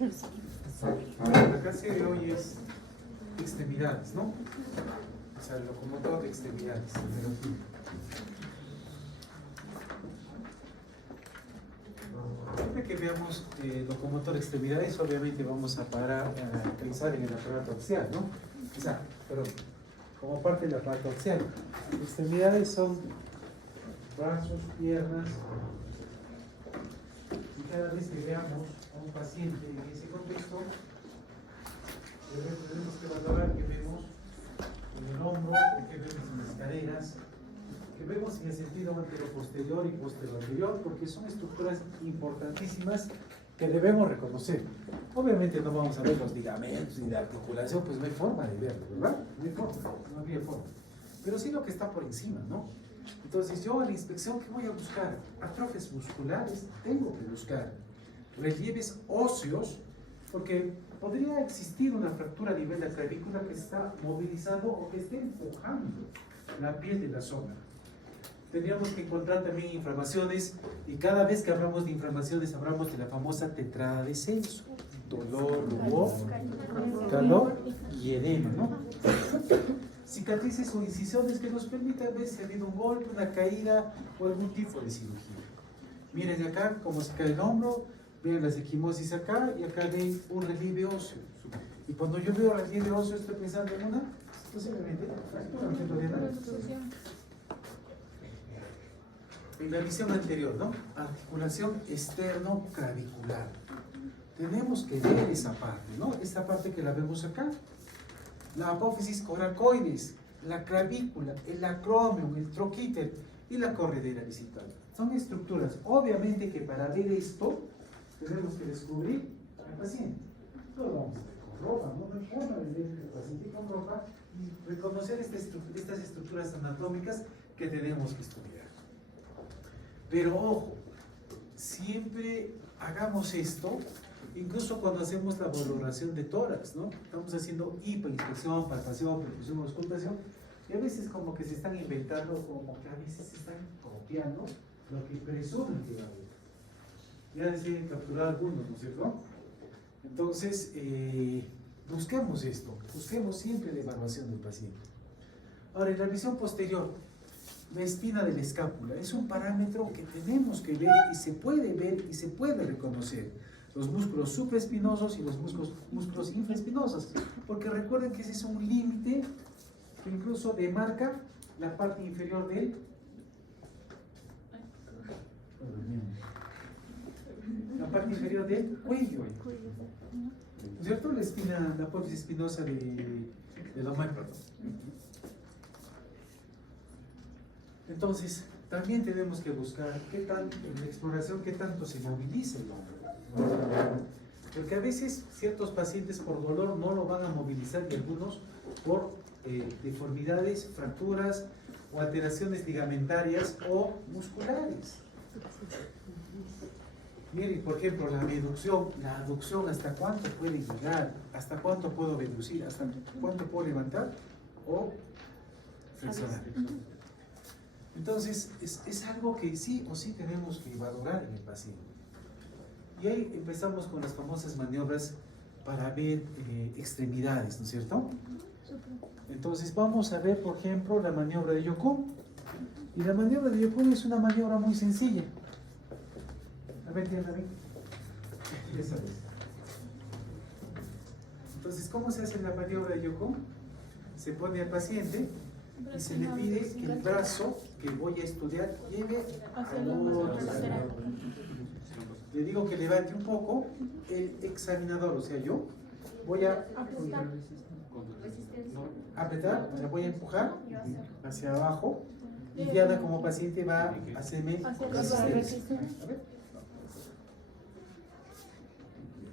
La clase de hoy es extremidades, ¿no? O sea, el locomotor de extremidades. Siempre que veamos locomotor de extremidades, obviamente vamos a pensar en el aparato axial, ¿no? O sea, perdón, como parte del aparato axial. Extremidades son brazos, piernas. Y cada vez que veamos a un paciente en ese contexto, tenemos que valorar que vemos en el hombro, que vemos en las caderas, que vemos en el sentido anteroposterior y posterior, porque son estructuras importantísimas que debemos reconocer. Obviamente no vamos a ver los ligamentos ni la articulación, pues no hay forma de verlo, ¿verdad? No hay forma, no habría forma. Pero sí lo que está por encima, ¿no? Entonces yo a la inspección, ¿qué voy a buscar? Atrofias musculares, tengo que buscar relieves óseos, porque podría existir una fractura a nivel de la clavícula que está movilizando o que esté empujando la piel de la zona. Tendríamos que encontrar también inflamaciones, y cada vez que hablamos de inflamaciones hablamos de la famosa tetrada de Celso: dolor, rubor, calor y edema, ¿no? Cicatrices o incisiones que nos permitan ver si ha habido un golpe, una caída o algún tipo de cirugía. Miren de acá cómo se cae el hombro, ven las equimosis acá, y acá ven un relieve óseo. Y cuando yo veo relieve óseo estoy pensando en una, posiblemente, en la visión anterior, ¿no? Articulación externo-clavicular. Tenemos que ver esa parte, ¿no? Esta parte que la vemos acá. La apófisis coracoides, la clavícula, el acromion, el troquíter y la corredera visital. Son estructuras. Obviamente que para ver esto tenemos que descubrir al paciente. No vamos a ver con ropa, no hay forma de ver al paciente con ropa y reconocer estas estructuras anatómicas que tenemos que estudiar. Pero ojo, siempre hagamos esto, incluso cuando hacemos la valoración de tórax, ¿no? Estamos haciendo hipoinspección, palpación, perfusión, auscultación, y a veces como que se están inventando, como que a veces se están copiando lo que presumen que va a haber. Ya deciden capturar algunos, ¿no es cierto? Entonces, busquemos esto, busquemos siempre la evaluación del paciente. Ahora, en la visión posterior, la espina de la escápula es un parámetro que tenemos que ver y se puede ver y se puede reconocer. Los músculos supraespinosos y los músculos infraespinosos, porque recuerden que ese es un límite que incluso demarca la parte inferior del cuello, ¿no es cierto? La espina, la apófisis espinosa del omóplato. Entonces, también tenemos que buscar en la exploración qué tanto se moviliza el hombro. Porque a veces ciertos pacientes por dolor no lo van a movilizar y algunos por deformidades, fracturas o alteraciones ligamentarias o musculares. Miren, por ejemplo, la aducción, ¿hasta cuánto puede llegar? ¿Hasta cuánto puedo reducir? ¿Hasta cuánto puedo levantar o flexionar? Entonces, es algo que sí o sí tenemos que valorar en el paciente. Y ahí empezamos con las famosas maniobras para ver extremidades, ¿no es cierto? Entonces, vamos a ver, por ejemplo, la maniobra de Yokun. Y la maniobra de Yokun es una maniobra muy sencilla. A ver, tía David. Esa vez. Entonces, ¿cómo se hace la maniobra de Yokun? Se pone al paciente y se le pide que el brazo que voy a estudiar lleve al otro lado. Le digo que levante un poco el examinador, o sea, yo voy a apretar, o sea, voy a empujar hacia abajo y Diana como paciente va a hacerme resistencia. A ver.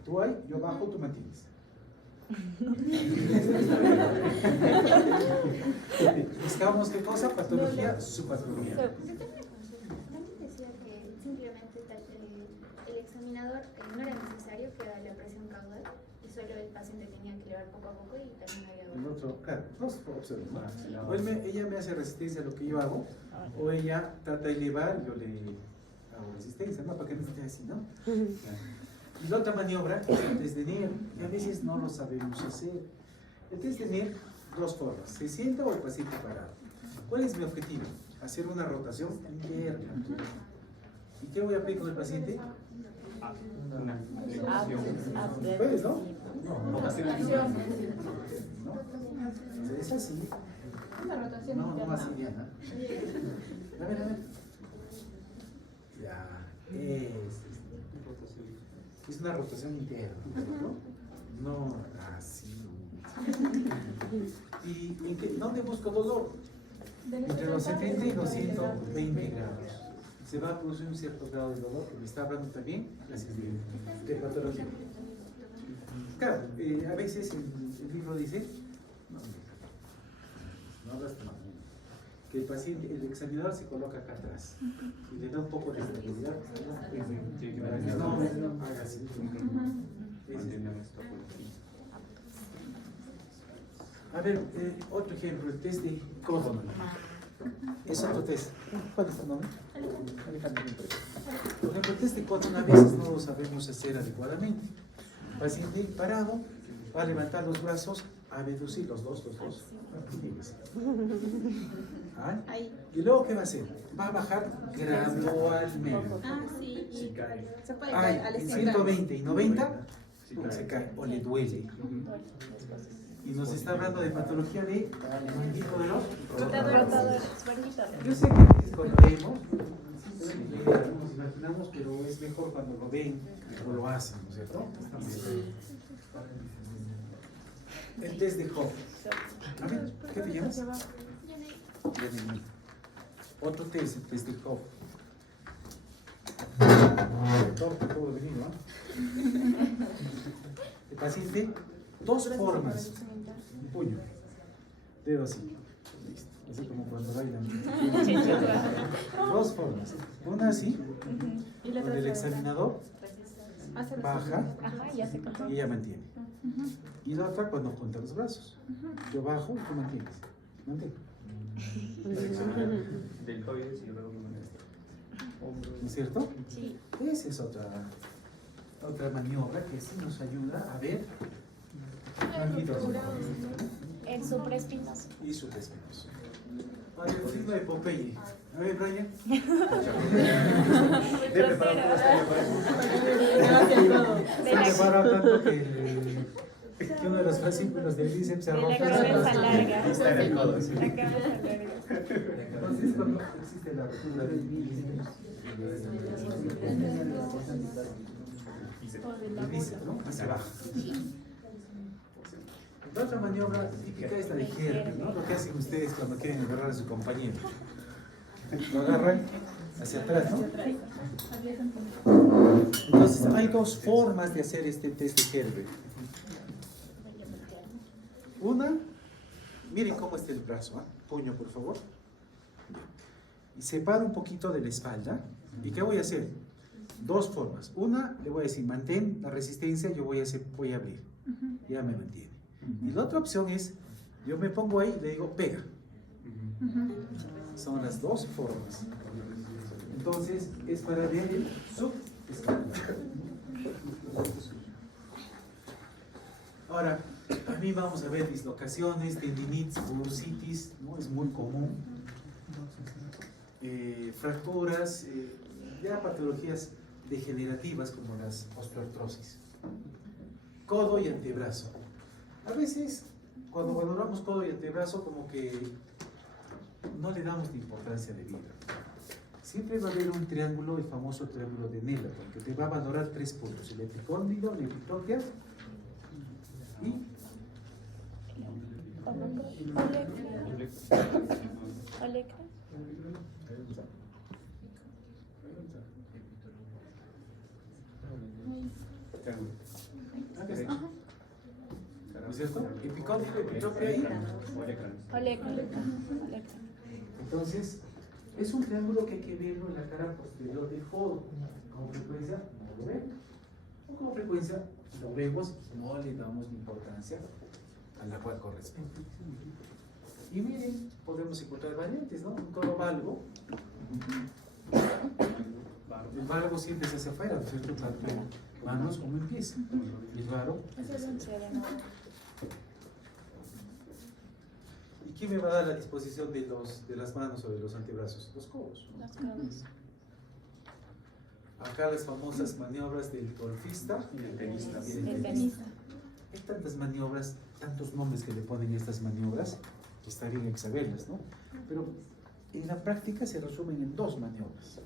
Tú ahí, yo bajo, tú mantienes. Buscamos qué cosa, patología, su patología. También decía que simplemente el examinador no era necesario que haga la presión caudal y solo el paciente tenía que elevar poco a poco y también había El otro, claro, dos opciones. O ella me hace resistencia a lo que yo hago, o ella trata de elevar y yo le hago resistencia, ¿no? Para que no esté así, ¿no? Y la otra maniobra es el test de Neer, que a veces no lo sabemos hacer. El test de Neer, dos formas, se sienta o el paciente parado. ¿Cuál es mi objetivo? Hacer una rotación interna. ¿Y qué voy a pedir con el paciente? ¿Puedes, no? No, es así. No, así, Diana. A ver. Ya, es una rotación interna, ¿no? No, así. ¿Y dónde busco dolor? Entre los 70 y los 120 grados. Se va a producir un cierto grado de dolor, que me está hablando también, gracias, de patología. Claro, a veces el libro dice, no hablas tan mal, que el paciente, el examinador se coloca acá atrás y le da un poco de estabilidad. No haga así. A ver, otro ejemplo, el test de Cordon. Es otro test. ¿Cuál es tu nombre? Por ejemplo, el test de Cordon a veces no lo sabemos hacer adecuadamente. El paciente parado va a levantar los brazos, a reducir los dos. ¿Ah? Y luego, ¿qué va a hacer? Va a bajar gradualmente. Sí. Se puede Ay, en 120 y 90 se cae o le duele. Y nos está hablando de patología de tipo de los Rotadores. Yo sé que a veces cuando leemos, nos imaginamos, pero es mejor cuando lo ven o lo hacen, ¿no es cierto? El test de Hoff. A ver, ¿qué te llamas? Yanemi. Otro test, el test de Hoff. Todo venido, ¿no? El paciente, dos formas. Un puño, dedo así. Listo. Así como cuando bailan. Dos formas. Una así, donde el examinador baja y ella mantiene. Y la otra cuando junta los brazos. Yo bajo y tú mantienes. Mantén. ¿No es cierto? Sí. Esa es otra maniobra que sí nos ayuda a ver El supraespinoso. y supraespinoso. Vale, el signo de Popeye. A ver, Brian. He preparado todo esto. Se ha preparado tanto que uno de los fascículos del bíceps se ha roto. La cabeza larga. Está en el codo, sí. La cabeza larga. Entonces, cuando existe la rotura del bíceps, el bíceps, ¿no? Hacia abajo. La otra maniobra típica es la de Herbert, ¿no? Lo que hacen ustedes cuando quieren agarrar a su compañero. Lo agarran hacia atrás, ¿no? Entonces, hay dos formas de hacer este test de Herbert. Una, miren cómo está el brazo, ¿eh? Puño, por favor. Y separo un poquito de la espalda. ¿Y qué voy a hacer? Dos formas. Una, le voy a decir, mantén la resistencia, yo voy a abrir. Ya me mantiene. Y la otra opción es, yo me pongo ahí y le digo, pega. Son las dos formas. Entonces, es para ver el subescapular. Ahora, a mí vamos a ver dislocaciones, tendinitis, bursitis, ¿no? Es muy común. Fracturas, ya patologías degenerativas como las osteoartrosis. Codo y antebrazo. A veces, cuando valoramos codo y antebrazo, como que no le damos la importancia de vida. Siempre va a haber un triángulo, el famoso triángulo de Nelaton, que te va a valorar 3 puntos: el epicóndilo, la epitropia y ¿no es cierto? Epicóndilo, epitropia y entonces, es un triángulo que hay que verlo en la cara posterior del codo. Con frecuencia no lo vemos. O con frecuencia lo vemos, no le damos la importancia a la cual corresponde. Y miren, podemos encontrar variantes, ¿no? Un codo valgo. El valgo siempre es hacia afuera, ¿no es cierto? Manos, ¿cómo empieza? Es raro. ¿Y quién me va a dar la disposición de las manos sobre los antebrazos? Los codos. Acá las famosas maniobras del golfista y del tenista. Hay tantas maniobras, tantos nombres que le ponen a estas maniobras, que está bien hay que saberlas, ¿no? Pero en la práctica se resumen en dos maniobras.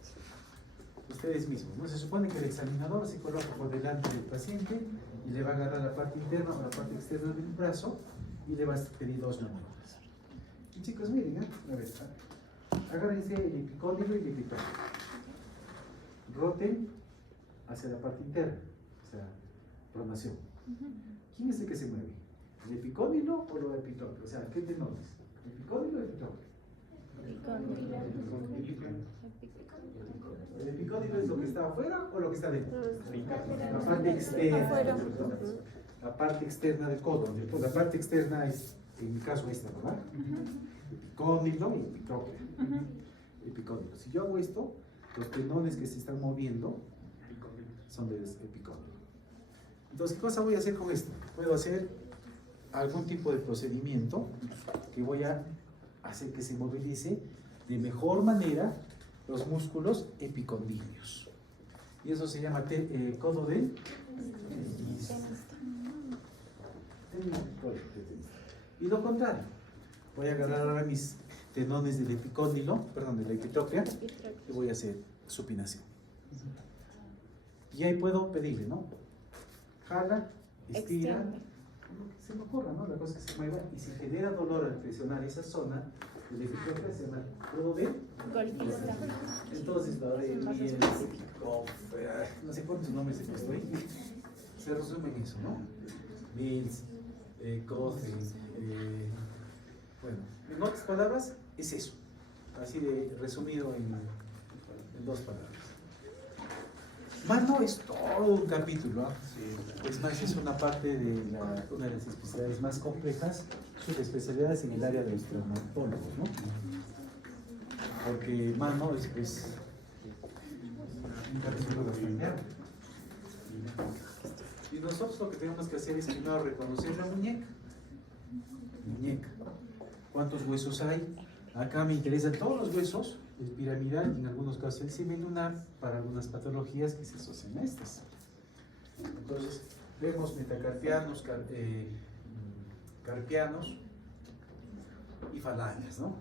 Ustedes mismos, ¿no? Se supone que el examinador se coloca por delante del paciente y le va a agarrar la parte interna o la parte externa del brazo y le va a pedir dos maniobras. Y chicos, miren, a ver, agárrense el epicóndilo y el epicóndilo. Roten hacia la parte interna, o sea, pronación. ¿Quién es el que se mueve? ¿El epicóndilo o el epicóndilo? O sea, ¿qué tenones? ¿El epicóndilo o el epicóndilo? ¿El epicóndilo es lo que está afuera o lo que está dentro? La parte externa. La parte externa del codo. La parte externa es, en mi caso, esta, ¿verdad? Epicóndilo y epicóndilo. Epicóndilo. Si yo hago esto, los tenones que se están moviendo son del epicóndilo. Entonces, ¿qué cosa voy a hacer con esto? Puedo hacer algún tipo de procedimiento que voy a hacer que se movilice de mejor manera los músculos epicondilios. Y eso se llama codo del tenista. Y lo contrario, voy a agarrar ahora mis tenones del epicóndilo, perdón, de la epitropia, y voy a hacer supinación. Y ahí puedo pedirle, ¿no? Jala, estira, se me ocurra, ¿no? La cosa es que se mueva, y si genera dolor al presionar esa zona, el epitropia se llama codo de golfista. Entonces, la de miel, no sé cuántos nombres he puesto ahí, se resumen en eso, ¿no? Mills, Coffee, bueno, en otras palabras, es eso, así de resumido en dos palabras. Mano es todo un capítulo, ¿eh? Sí. Es más, es una parte de una de las especialidades más complejas, sus especialidades en el área de los traumatólogos, ¿no? Porque mano es un capítulo bastante amplio. Y nosotros lo que tenemos que hacer es primero reconocer la muñeca. Muñeca. ¿Cuántos huesos hay? Acá me interesan todos los huesos, el piramidal y en algunos casos el semilunar, para algunas patologías que se asocian a estas. Entonces, vemos metacarpianos, carpianos y falanges, ¿no?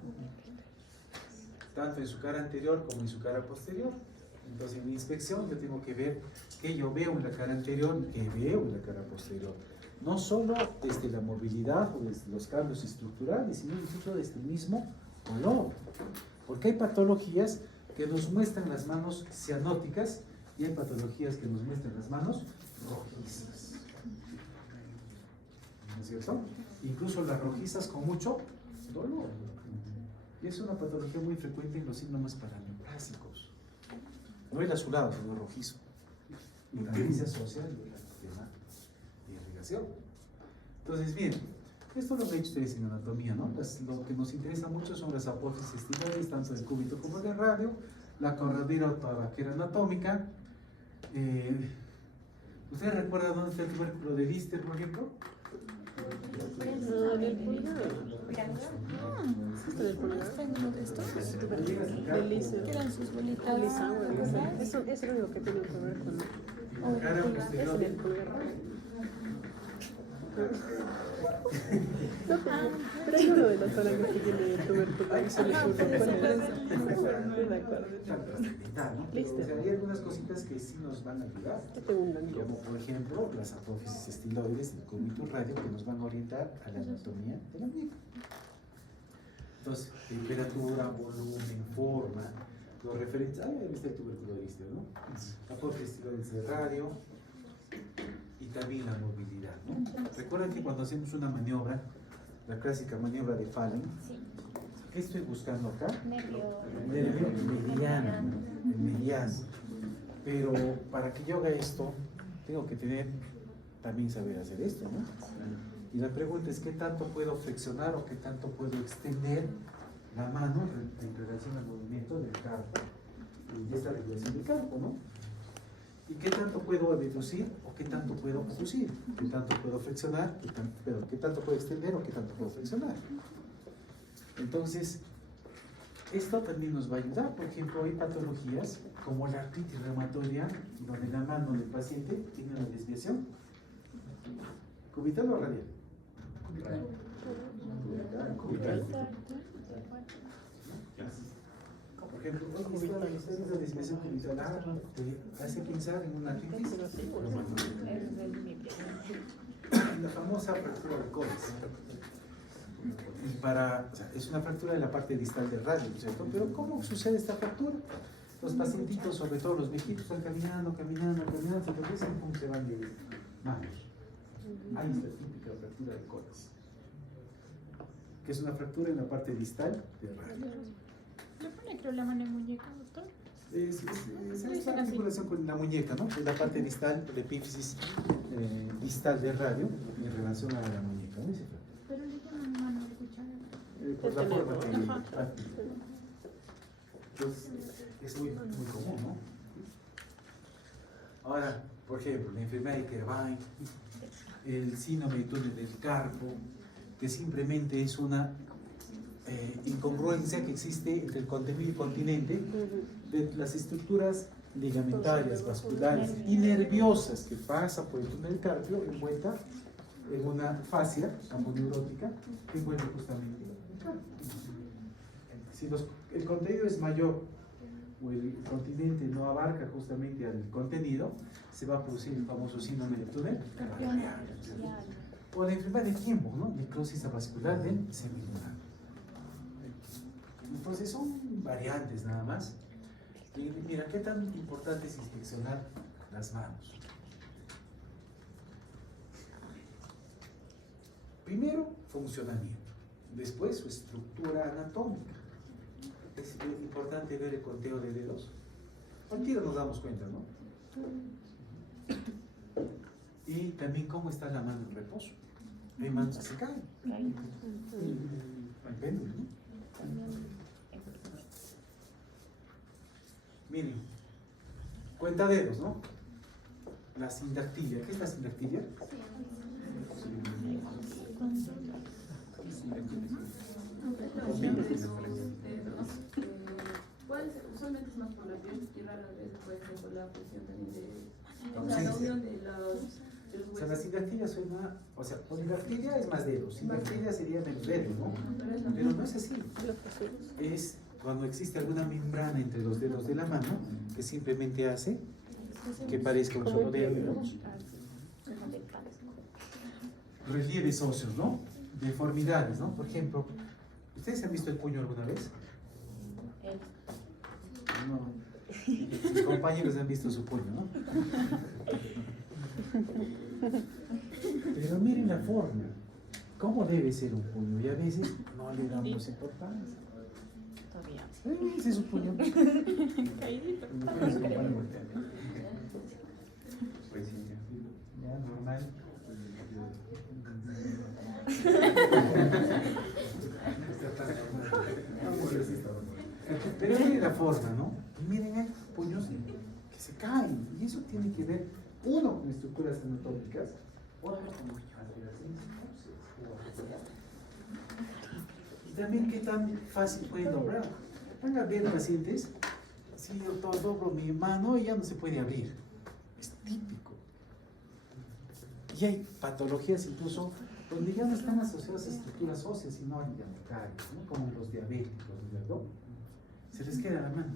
Tanto en su cara anterior como en su cara posterior. Entonces, en mi inspección yo tengo que ver qué yo veo en la cara anterior y qué veo en la cara posterior. No solo desde la movilidad o desde los cambios estructurales, sino incluso desde el mismo color. Porque hay patologías que nos muestran las manos cianóticas y hay patologías que nos muestran las manos rojizas. ¿No es cierto? Incluso las rojizas con mucho dolor. Y es una patología muy frecuente en los síndromes paraneoplásicos. No el azulado, sino el rojizo. Y también se asocia al tema de irrigación. Entonces, miren, esto lo ven ustedes en anatomía, ¿no? Lo que nos interesa mucho son las apófisis estilares, tanto del cúbito como del radio, la corredera tabaquera anatómica. ¿Ustedes recuerdan dónde está el tubérculo de Lister, por ejemplo? Del pulgar. ¿Está del pulgar? Del liso. ¿Qué eran sus bolitas? Eso es lo único que tiene que ver con La cara posterior. es del pulgar. No, pero es uno de los órganos que tiene tuberculosis. Se le Listo. O sea, hay algunas cositas que sí nos van a ayudar, como por ejemplo las apófisis estiloides del cúbito radio, que nos van a orientar a la anatomía de la muñeca. Entonces, temperatura, volumen, forma, los referentes. Ahí está el tubérculo de Lister, ¿no? Apófisis estiloides del radio y también la movilidad, ¿no? Recuerden que cuando hacemos una maniobra, la clásica maniobra de Fallen, ¿qué estoy buscando acá? Nervio mediano, el mediano. Pero para que yo haga esto, tengo que también saber hacer esto, ¿no? Y la pregunta es, ¿qué tanto puedo flexionar o qué tanto puedo extender la mano en relación al movimiento del carpo y esta regulación del carpo, ¿no? ¿Y qué tanto puedo deducir o qué tanto puedo producir? ¿Qué tanto puedo flexionar? ¿Qué tanto puedo extender o qué tanto puedo flexionar? Entonces, esto también nos va a ayudar. Por ejemplo, hay patologías como la artritis reumatoidea, donde la mano del paciente tiene una desviación. ¿Cubital o radial? Cubital. Por ejemplo, esta desviación cubital te hace pensar en una artritis reumatoidea. La famosa fractura de codos. O sea, es una fractura de la parte distal del radio, ¿no es cierto? Pero ¿cómo sucede esta fractura? Los pacientitos, sobre todo los viejitos, están caminando, se tropiezan y pum, se van de manos. Ahí está la típica fractura de codos, que es una fractura en la parte distal del radio. ¿Le pone creo la mano en muñeca, doctor? Es la articulación con la muñeca, ¿no? Es la parte distal, la epífisis distal del radio en relación a la muñeca, ¿no? Pero le llaman mano de cuchara. Por la forma que entonces, es muy común, ¿no? Ahora, por ejemplo, la enfermedad de Kervine, el síndrome de túnel del carpo, que simplemente es una incongruencia que existe entre el contenido y el continente de las estructuras ligamentarias, vasculares y nerviosas que pasan por el túnel del carpio envuelta en una fascia aponeurótica que envuelve justamente el carpio. Si el contenido es mayor o el continente no abarca justamente al contenido, se va a producir el famoso síndrome del túnel carpiano. O la enfermedad de Kienbock, ¿no? Necrosis avascular del semilunar. Entonces son variantes nada más. Y mira, qué tan importante es inspeccionar las manos. Primero, funcionamiento. Después, su estructura anatómica. Es importante ver el conteo de dedos. Cualquiera nos damos cuenta, ¿no? Y también cómo está la mano en reposo. Hay manos que se caen. Al péndulo, ¿no? Miren, cuenta dedos, ¿no? La sindactilia. ¿Qué es la sindactilia? Usualmente es más por la piel y rara vez puede ser por la función también de la unión de los huesos. O sea, la sindactilia suena, o sea, polidactilia es más dedos, sindactilia sería menos dedos, ¿no? Pero no es así. Es cuando existe alguna membrana entre los dedos de la mano que simplemente hace que parezca un solo dedo. Relieves óseos, ¿no? Deformidades, ¿no? Por ejemplo, ¿ustedes han visto el puño alguna vez? No. Sus compañeros han visto su puño, ¿no? Pero miren la forma. ¿Cómo debe ser un puño? Y a veces no le damos importancia. Ese es un puño. Caídito. Ya, normal. Pero miren la forma, ¿no? Miren, hay puños que se caen. Y eso tiene que ver, uno, con estructuras anatómicas, otro con alteraciones óseas. Y también qué tan fácil pueden doblar. Van a ver pacientes, si yo doblo mi mano y ya no se puede abrir. Es típico. Y hay patologías incluso donde ya no están asociadas a estructuras óseas, sino a ligamentarias, ¿no? Como los diabéticos, ¿verdad? Se les queda la mano.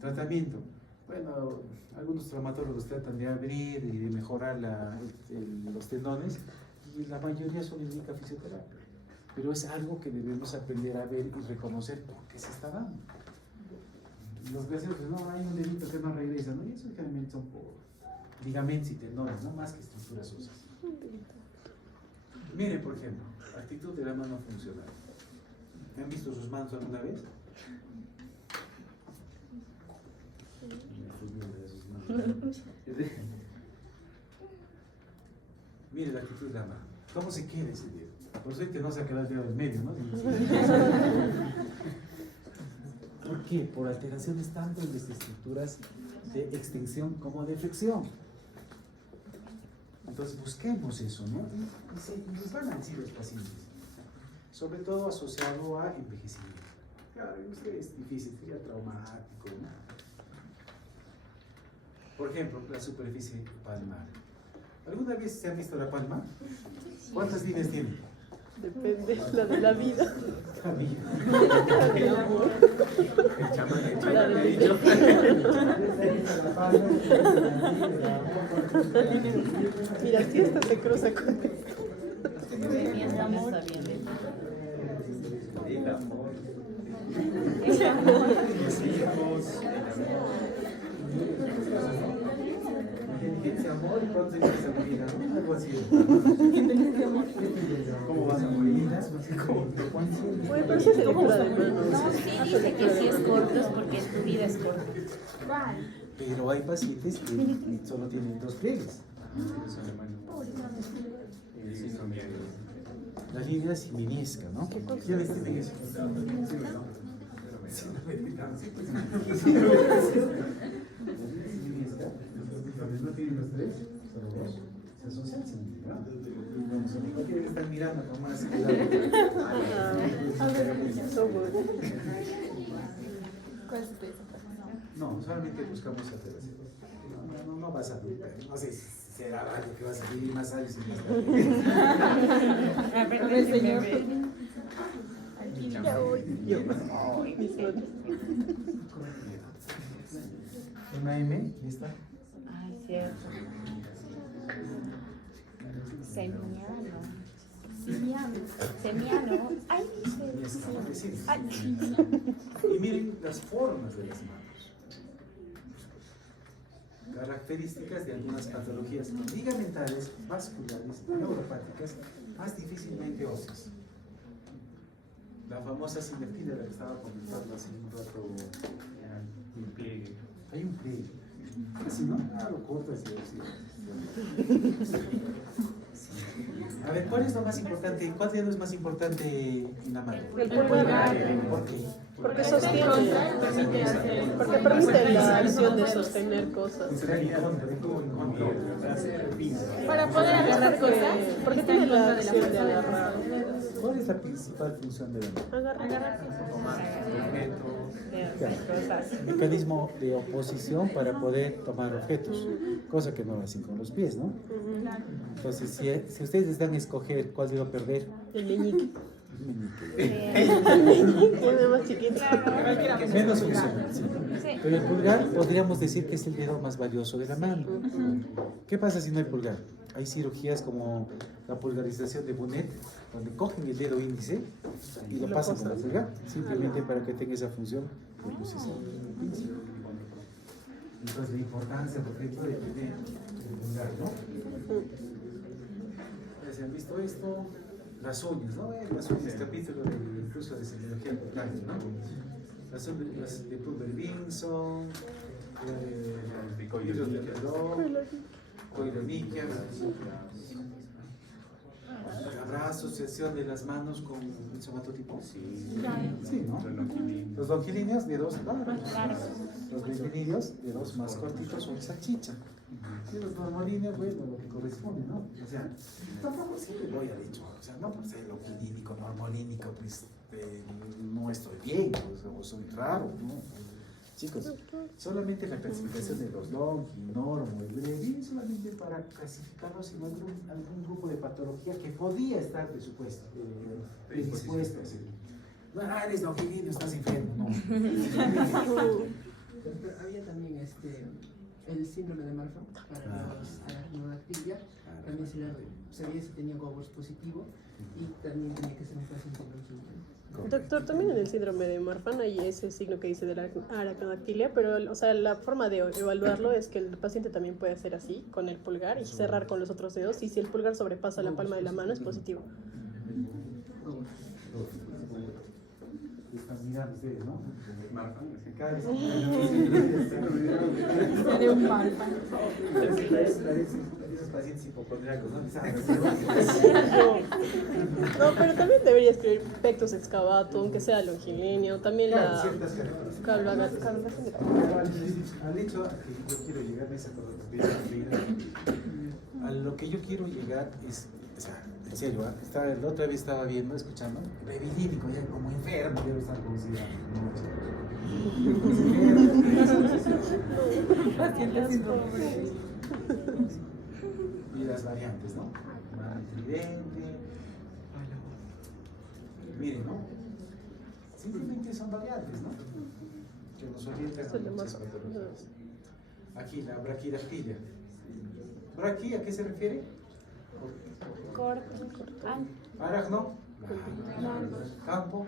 Tratamiento. Bueno, algunos traumatólogos tratan de abrir y de mejorar los tendones y la mayoría solo indica fisioterapia. Pero es algo que debemos aprender a ver y reconocer por qué se está dando. Los pacientes, no, hay un dedito que no regresa, ¿no? Y eso generalmente son por ligamentos y tendones, no más que estructuras óseas. Miren, por ejemplo, actitud de la mano funcional. ¿Han visto sus manos alguna vez? Mire la actitud de la mano. ¿Cómo se queda ese dedo? Por suerte no se ha quedado el dedo del medio, ¿no? ¿Por qué? Por alteraciones tanto en las estructuras de extensión como de flexión. Entonces busquemos eso, ¿no? Y nos van a decir los pacientes, sobre todo asociado a envejecimiento. Claro, es difícil, sería traumático, ¿no? Por ejemplo, la superficie palmar. ¿Alguna vez se ha visto la palma? ¿Cuántas líneas tiene? Depende, la de la vida. La vida. El amor. El chamán, el La chamán. de Mira, si esta se cruza con... El amor. El amor. Ese amor, ¿cuántos años se morirá? Algo así. ¿Cómo vas a morir? Oye, pero sí es lectura de manos. No, sí dice que si es corto es porque tu vida es corta. Pero hay pacientes que solo tienen 2 pliegues. La línea simiesca, ¿no? ¿Quiénes tienen eso? ¿No tienen los 3? Solo 2. Se asocian sin mirar. No quieren estar mirando con más cuidado. ¿Cuál es tu peso? No, solamente buscamos alteración. No vas a vivir. No sé si será algo que vas a vivir más años y más tarde. A ver, el señor. Yo. Mis fotos. Una M, ¿lista? Ay, cierto. Semiano. Ay, dice. Ay. Y miren las formas de las manos. Características de algunas patologías ligamentales, vasculares, neuropáticas, más difícilmente óseas. La famosa sinergia de la que estaba comentando hace un rato. Un pliegue. Hay un pliegue. Si no, lo cortas y A ver, ¿cuál es lo más importante? ¿Cuál dedo es más importante en la mano? El pulgar. ¿Por qué? Porque sostiene. Porque permite la acción de sostener cosas. Para poder agarrar cosas. Porque tiene la acción de agarrar. ¿Cuál es la principal función de la mano? Agarrar. Mecanismo de oposición para poder tomar objetos, cosa que no lo hacen con los pies, ¿no? Entonces, si ustedes les dan a escoger cuál dedo perder, El meñique. el meñique. Es más chiquito. Menos funcional, sí. Pero el pulgar podríamos decir que es el dedo más valioso de la mano. ¿Qué pasa si no hay pulgar? Hay cirugías como la pulgarización de Bonnet, donde cogen el dedo índice y lo pasan con el pulgar, simplemente para que tenga esa función de posición. Entonces, la importancia, por ejemplo, de tener el pulgar, ¿no? ¿Se han visto esto? Las uñas, ¿no? Las uñas, capítulo incluso de semiología bucal, ¿no? Las de Pulver-Vinson, virus de reloj, coilomiquia. ¿Habrá asociación de las manos con el somatotipo? Sí, ¿no? Los longilíneos de 2 largos. Los bilíneos de 2 más cortitos son salchicha. Y los normolíneos, bueno, lo que corresponde, ¿no? O sea, tampoco siempre lo había dicho. O sea, no por ser longilínico, normolínico, pues no estoy bien, o soy raro, ¿no? Chicos, solamente la clasificación de los longi, normo y brevi, solamente para clasificarlos en algún grupo de patología que podía estar predispuesto. Sí. No, eres longilíneo, estás enfermo, no. Había también el síndrome de Marfan para los aracnodactilia, también sabía si tenía Gowers positivo y también tenía que ser un paciente longilíneo. Doctor, también en el síndrome de Marfan hay ese signo que dice de la aracnodactilia, pero o sea, la forma de evaluarlo es que el paciente también puede hacer así, con el pulgar y cerrar con los otros dedos, y si el pulgar sobrepasa la palma de la mano es positivo. Están mirando ustedes, ¿no? Marfan. Cada vez De un palpa. esos pacientes hipocondriacos, ¿no? No, pero también debería escribir pectus excavatum, aunque sea longilineo, también Claro, la ciertas características. calvación de Al hecho a que yo quiero llegar en esa cosa, a lo que yo quiero llegar es, o sea, en serio, la otra vez estaba viendo, escuchando, revilínico, ya como enfermo, debe estar considerando. Pacientes pobres. Y las variantes, ¿no? Tridente. Miren, ¿no? Simplemente son variantes, ¿no? Que nos orientan a muchas patologías. Aquí la braquidactilia. ¿Braqui a qué se refiere? Corto. Aragno. Campo.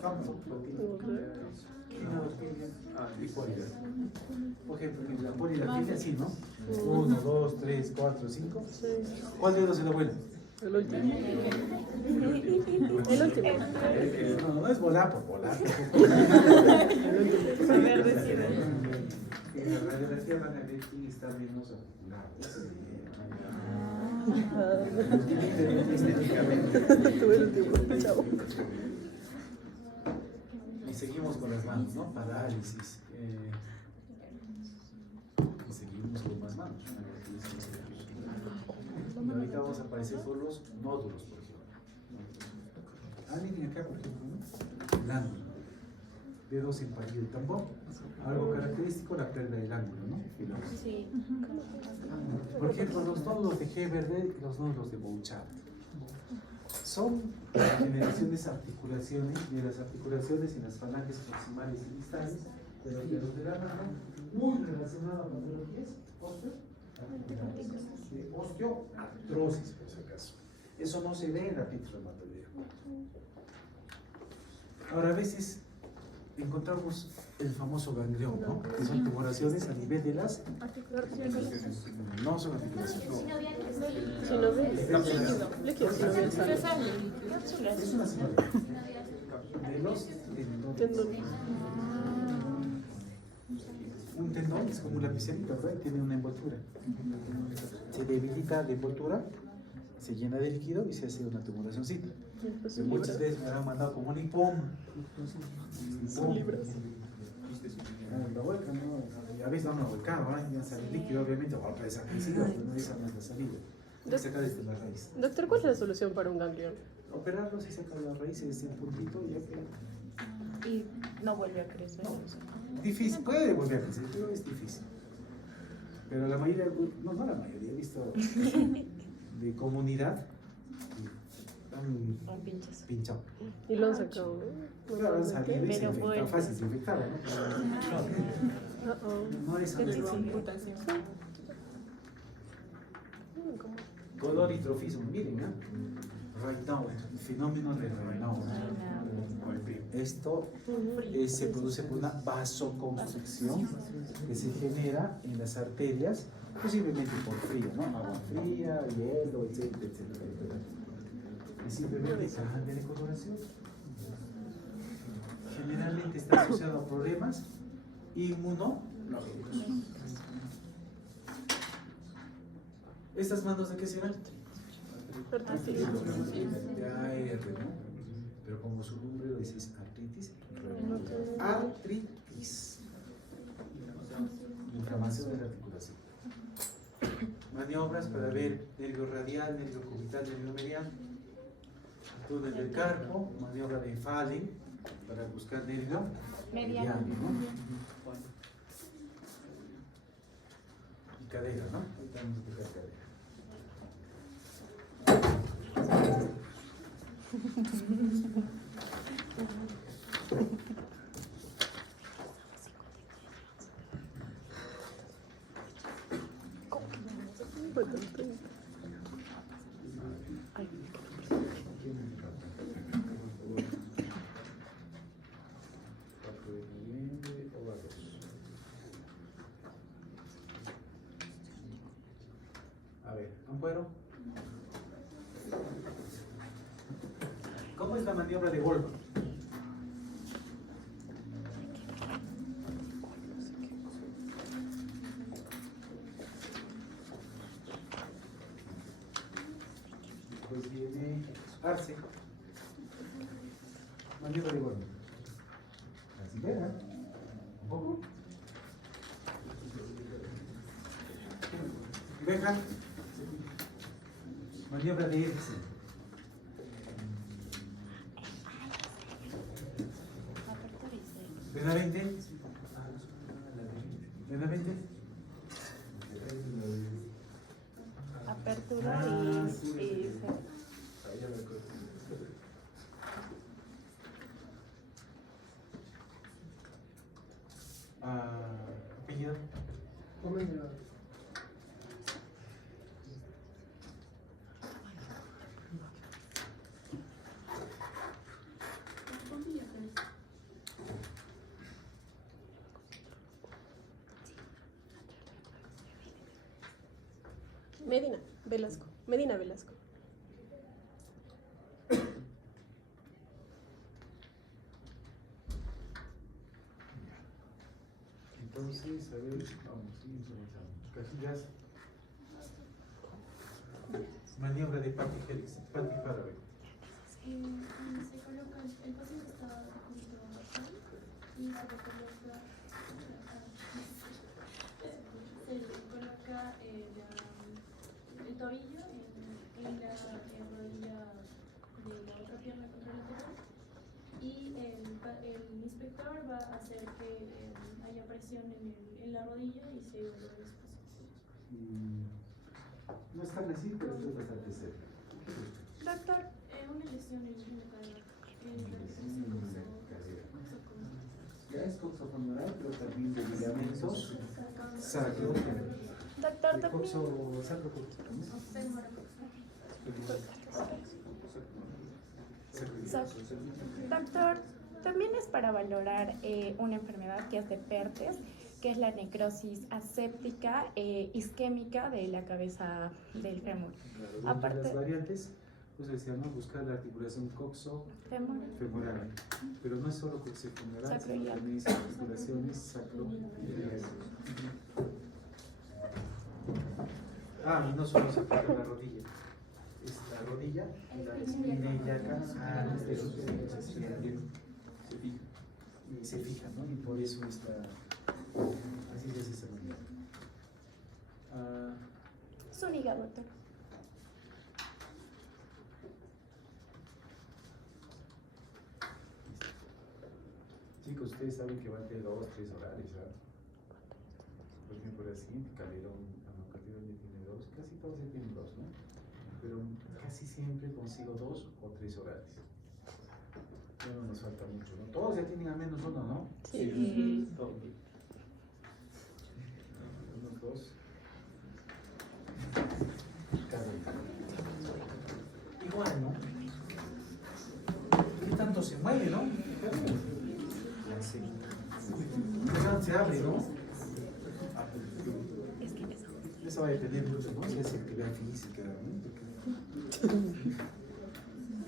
Campo. Y polidactilia. Por ejemplo, la polidactilia así, ¿no? 1, 2, 3, 4, 5. ¿Cuál dedo se lo vuela? El último. El último. No es volar por volar. Saber decir. En la radiografía van a ver quién está menos articulado. Tuve el último. Chao. Y seguimos con las manos, ¿no? Parálisis. Y seguimos con más manos. Y ahorita vamos a aparecer por los nódulos, por ejemplo. Miren acá, por ejemplo, ¿no? El ángulo. Dedos en palillo y tambor. Algo característico, la pérdida del ángulo, ¿no? Sí. Por ejemplo, los nódulos de Heberle y los nódulos de Bouchard son la generación de esas articulaciones, de las articulaciones en las falanges proximales y distales, de los dedos de la mano, muy relacionado a patologías osteoartrosis, por si acaso. Eso no se ve en la artritis reumatoidea. Ahora, a veces encontramos el famoso ganglión, ¿no? Que son tumoraciones a nivel de las... No son articulaciones. Si no ves, líquido, si no ves algo. Es una sinovial. De los tendones. Un tendón es como un lapicerito, ¿verdad? Tiene una envoltura. Se debilita de envoltura, se llena de líquido y se hace una tumoracióncita. Muchas veces me han mandado como un lipoma. Son libras. La vuelca, ¿no? A veces da una volcada, ¿no? Ya sale líquido, obviamente, o para esa pero no esa no es la salida. Hay que sacar desde la raíz. Doctor, ¿cuál es la solución para un ganglión? Operarlos y sacar la raíz desde el puntito y ya que... Y no vuelve a crecer. Difícil, puede volver a crecer, pero es difícil. Pero la mayoría, no la mayoría, he visto de comunidad Con pinches. pinchado. Y lo han sacado, ¿no? Claro, han salido y se Pero infectado, bueno. fácil se infectaba, ¿no? No es Amputación. color y trofismo, miren, ¿no? Raynaud, el fenómeno de Raynaud. Esto se produce por una vasoconstricción que se genera en las arterias, posiblemente por frío, ¿no? Agua fría, hielo, etcétera, etcétera, etcétera. Y simplemente cambia de coloración. Generalmente está asociado a problemas inmunológicos. ¿Estas manos de qué serán? Artritis. De AR, ¿no? Pero como su nombre lo dice, es artritis reumatoidea. Artritis. Inflamación de la articulación. Maniobras para ver nervio radial, nervio cubital, nervio mediano. Túnel del carpo, maniobra de Falling para buscar nervio mediano, ¿no? Y cadera, ¿no? Ahí vamos a buscar cadera. A ver, Ampuero. ¿Cómo es la maniobra de Wolf? Arce. Maniobra de golpe. Así vera. Un poco. Deja. Maniobra de hélice. Benavente. Benavente. Apertura y Apellido. Gómez Delgado. Medina Velasco. Medina Velasco. Entonces, a ver, vamos, casillas. Maniobra de Patti Félix. Patti Farabe. Se coloca, el paciente está junto a él y se coloca el tobillo en la rodilla de la otra pierna contralateral y el inspector va a hacer que haya presión en la rodilla y se vuelva despacio. No es tan así, pero es bastante serio. Doctor, una lesión en la cadera. Ya es coxofemoral, pero también de ligamentos sacro. Doctor, también. Coxo sacro. Doctor, también es para valorar una enfermedad que es de Pertes, que es la necrosis aséptica isquémica de la cabeza del fémur. Claro, de Aparte- las variantes, pues decíamos buscar la articulación coxo-femoral. Pero no es solo coxo-femoral, sino Sacroiliac. también es articulaciones sacro-iliacas. Y no solo se toca la rodilla. Es la rodilla y la espina ilíaca antes se fija, ¿no? Y por eso está así es esa manera. Zúñiga, doctor. Chicos, ustedes saben que van a tener 2, 3 horarios, ¿verdad? Por ejemplo, la siguiente Calderón ya tiene 2, casi todos ya tienen 2, ¿no? Pero casi siempre consigo 2 o 3 horarios. Ya no nos falta mucho, ¿no? Todos ya tienen al menos uno, ¿no? Sí. Todos. Unos 2. Cada uno. Igual, ¿no? ¿Qué tanto se mueve, no? ¿Qué tanto se abre, no? Eso va a depender mucho, ¿no? Si es actividad física, ¿no?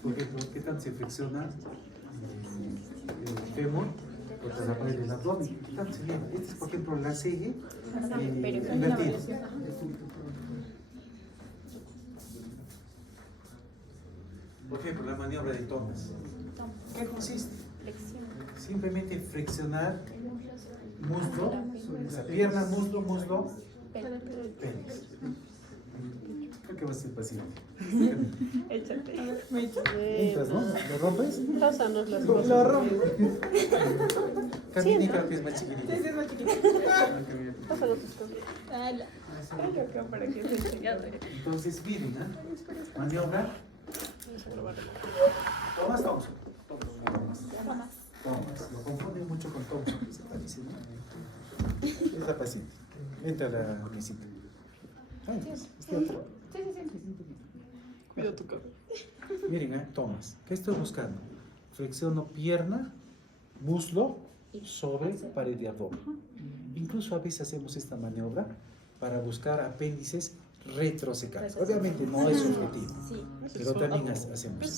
Porque ¿qué tanto se flexiona el fémur contra la pared del abdomen? ¿Qué tanto se lleva? Este es, por ejemplo, la serie invertida. Por ejemplo, la maniobra de Thomas. ¿Qué consiste? Simplemente flexionar muslo, o sea, pierna, muslo, pelvis. Creo que va a ser paciente. Échate. Entras, ¿no? ¿Lo rompes? Pásanos las Lo cosas. rompes. Camini creo que es más chiquitito. Pásanos tus cosas. Para que se enseñado. Entonces, miren, maniobra. Vamos a probar. Thomas. Lo confunden mucho con Thomas, que se parece, ¿no? Es la paciente. Entra a la mesita. Este otro. Cuida tu cabeza. Miren, Thomas, ¿qué estoy buscando? Flexiono pierna, muslo sobre pared de abdomen. Incluso a veces hacemos esta maniobra para buscar apéndices retrosecales. Obviamente no es objetivo, pero también hacemos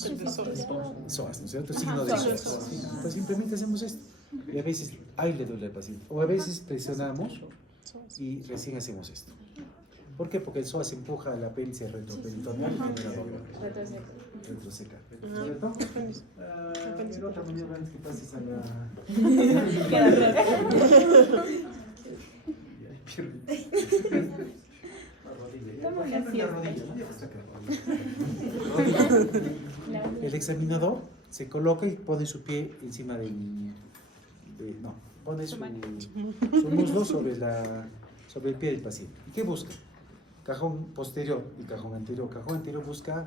psoas, ¿no es cierto? Signo de psoas. Entonces simplemente hacemos esto. Y a veces ahí le duele al paciente. O a veces presionamos y recién hacemos esto. ¿Por qué? Porque el psoas empuja al apéndice retroperitoneal y genera dolor. Retroseca. ¿cierto? El otra maniobra antes que pases a la... El examinador se coloca y pone su pie encima no, pone su muslo sobre el pie del paciente. ¿Y qué busca? Cajón posterior y cajón anterior. Cajón anterior busca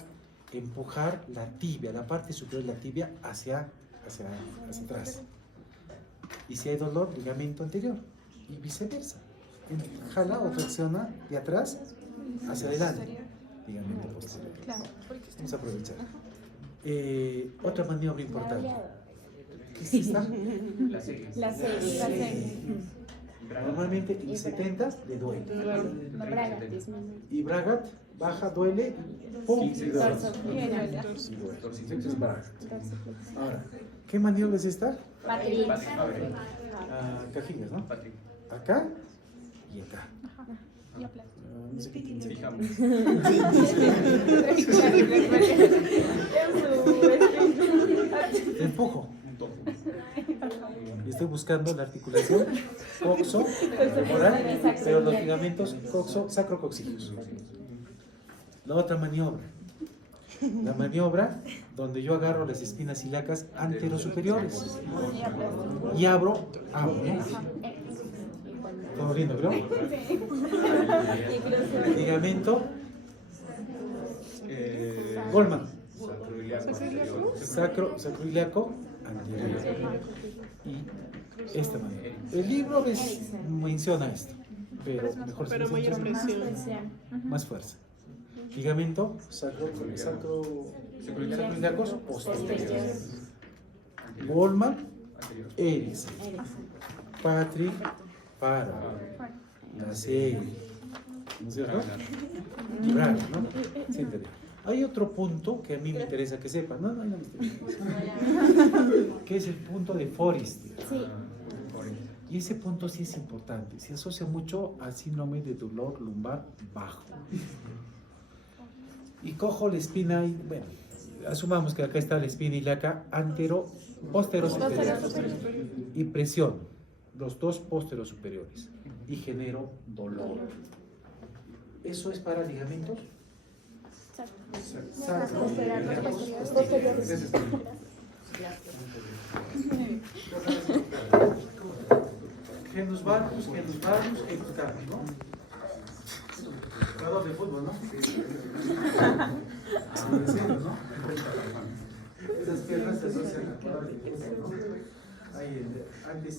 empujar la tibia, la parte superior de la tibia hacia atrás. Y si hay dolor, ligamento anterior. Y viceversa. Jala o tracciona de atrás hacia adelante. Ligamento posterior. Vamos a aprovechar. Otra maniobra importante. ¿Qué es esta? La serie. Normalmente en 70 le duele. Braga. Y Bragat baja, duele, pum, y duele. Entonces, Bragat. Ahora, ¿qué maniobra es esta? Patrick. Cajillas, ¿no? Acá y acá. No sé qué tiene. Te empujo. Y estoy buscando la articulación coxo, oral, pero los ligamentos coxo, sacrocoxígeos. La otra maniobra. La maniobra donde yo agarro las espinas ilíacas anterosuperiores y abro, ¿no? ¿Todo lindo, creo? Ligamento Goldman. Sacroiliaco anterior. Y esta manera. El libro menciona esto, pero mejor Pero mayor presión. más fuerza. Ligamento sacroiliacos posteriores. Goldman, Eris, Patrick, para la serie, ¿no es cierto? Y Braga, ¿no? Siéntate. Hay otro punto que a mí me interesa que sepan, no me que es el punto de Forrest. Y ese punto sí es importante, se asocia mucho al síndrome de dolor lumbar bajo. Y cojo la espina y, bueno, asumamos que acá está la espina ilíaca postero superior y presiono los dos pósteros superiores y genero dolor. ¿Eso es para ligamentos? Genus valgus, ejecutamos, ¿no? Jugador de fútbol, ¿no? ¿no? Esas piernas se asocian a jugador de fútbol, ¿no? Antes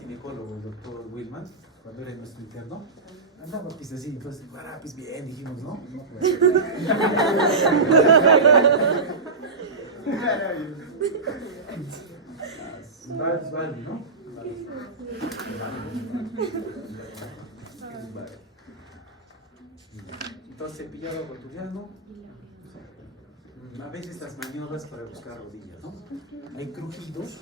ginecólogo, el doctor Wilman, cuando era nuestro interno, andaba pues así, entonces, pues bien, dijimos, ¿no? Vale, ¿no? Entonces, cepillado botuliano. A veces las maniobras para buscar rodillas, ¿no? Hay crujidos,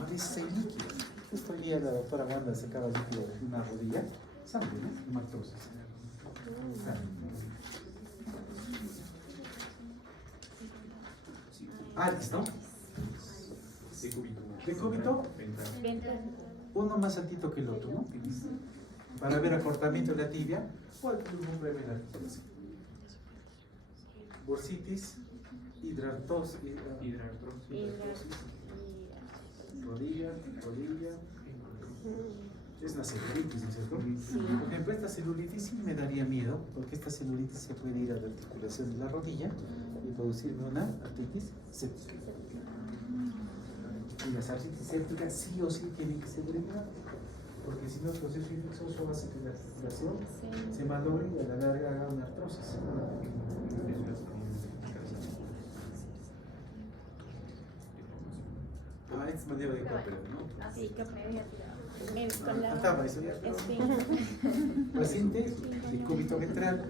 a veces hay líquido. Esto ya la doctora Wanda sacaba líquido de una rodilla, sangre, ¿no? Hematosis. Alex, ¿no? De cúbito, uno más altito que el otro, ¿no? Para ver acortamiento de la tibia, o un breve la articulación. Bursitis, hidrartrosis, rodilla. Es una celulitis, ¿no es cierto? Por ejemplo, esta celulitis sí me daría miedo, porque esta celulitis se puede ir a la articulación de la rodilla y producirme una artritis séptica. Y las artritis sépticas sí o sí tienen que ser derivadas, porque si no el proceso infeccioso hace que la articulación se malogre y a la larga haga una artrosis. Esta es manera de cooperar, ¿no? Así que Faltaba eso ya. Paciente de cúbito ventral,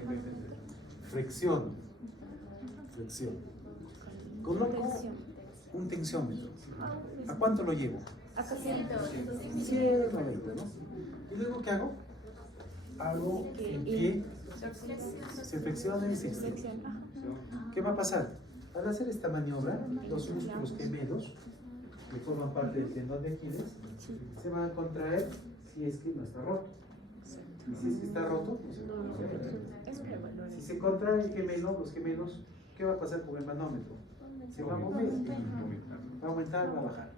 flexión. Coloco un tensiómetro. ¿A cuánto lo llevo? a 190. 190, ¿no? ¿Y luego qué hago? Hago el pie, se flexiona y se extiende. ¿Qué va a pasar? Al hacer esta maniobra, los músculos gemelos, que forman parte del tendón de Aquiles, se van a contraer si es que no está roto. Y si es que está roto, pues se va a contraer. Si se contrae el gemelo, los gemelos, ¿qué va a pasar con el manómetro? Se va a mover, va a aumentar, va a bajar.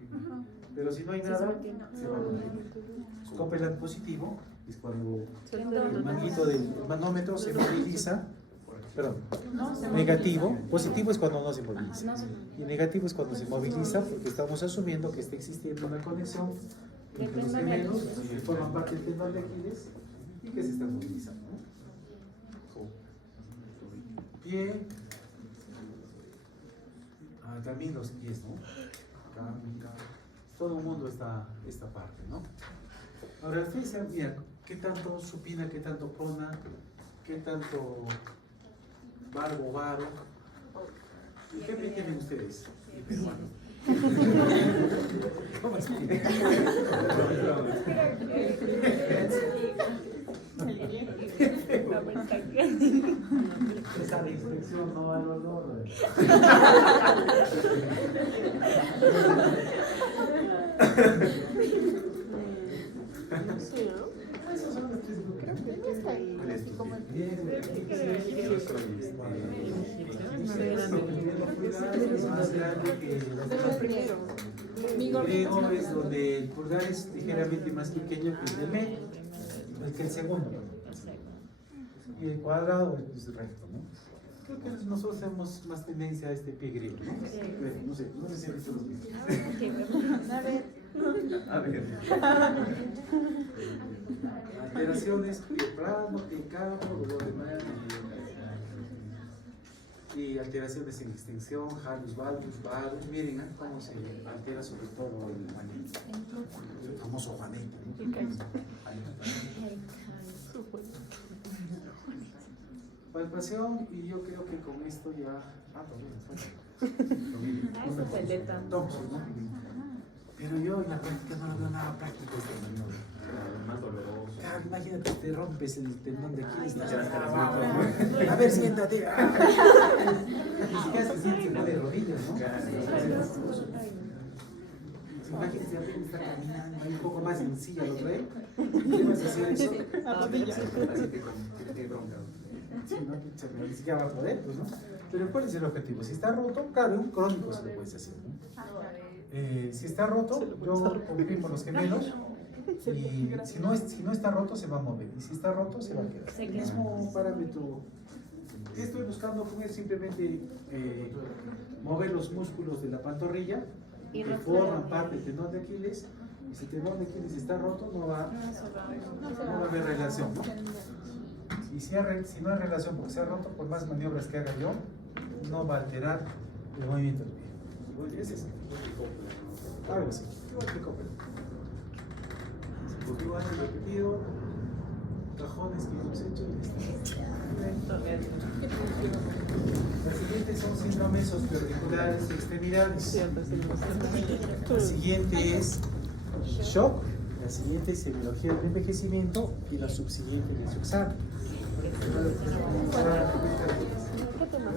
Pero si no hay nada, se va a mover. Su copeland positivo es cuando el manguito del manómetro se moviliza. Perdón, negativo, positivo es cuando no se moviliza. Y negativo es cuando se moviliza, porque estamos asumiendo que está existiendo una conexión entre los gemelos que forman parte del tendón de Aquiles y que se están movilizando, ¿no? Pie, también los pies, ¿no? Acá. Todo el mundo está esta parte, ¿no? Ahora, fíjense, mira, qué tanto supina, qué tanto prona, qué tanto varo. ¿Y qué pie tienen ustedes? El peruano. ¿Cómo es? Esa de inspección no al olor. Sí, ¿no? Esos son los tres grupos. Es más grande que los Primero. El griego es donde el pulgar es ligeramente más pequeño que el del medio, que el segundo. Y el cuadrado es recto, ¿no? Creo que nosotros tenemos más tendencia a este pie griego, ¿no? No sé si han visto los videos. A ver. Alteraciones, pie plano, pie cabo, dolor de mano. Y alteraciones en extensión, halus, valgus, valgus. Miren cómo se altera sobre todo el famoso Juanete, ¿no? Palpación, y yo creo que con esto ya. Pero yo en la práctica no lo veo nada práctico esta maniobra. Más doloroso. Claro, imagínate, te rompes el tendón de Aquiles. A ver, siéntate. Ni siquiera se siente de rodillas, ¿no? Imagínate, apenas está caminando, hay un poco más en silla, ¿lo trae? ¿Qué vas a hacer eso? Así que bronca. Sí, ¿no? Ni siquiera va a poder, pues, ¿no? Pero ¿cuál es el objetivo? Si está roto, claro, un crónico se lo puedes hacer, ¿no? Si está roto, yo comprimo los gemelos y si no está roto se va a mover y si está roto se va a quedar. El mismo parámetro. ¿Qué estoy buscando con él? Simplemente mover los músculos de la pantorrilla que forman parte del tendón de Aquiles, y si el tendón de Aquiles está roto no va a haber relación, ¿no? Y si no hay relación porque se ha roto, por más maniobras que haga yo, no va a alterar el movimiento del pie. Es eso. Algo así. Igual que Coppel. Igual repetido. Cajones que hemos hecho y listo. Las siguientes son síndromes osteoarticulares de extremidades. La siguiente es shock. La siguiente es semiología del envejecimiento y la subsiguiente es examen. ¿Qué tomas?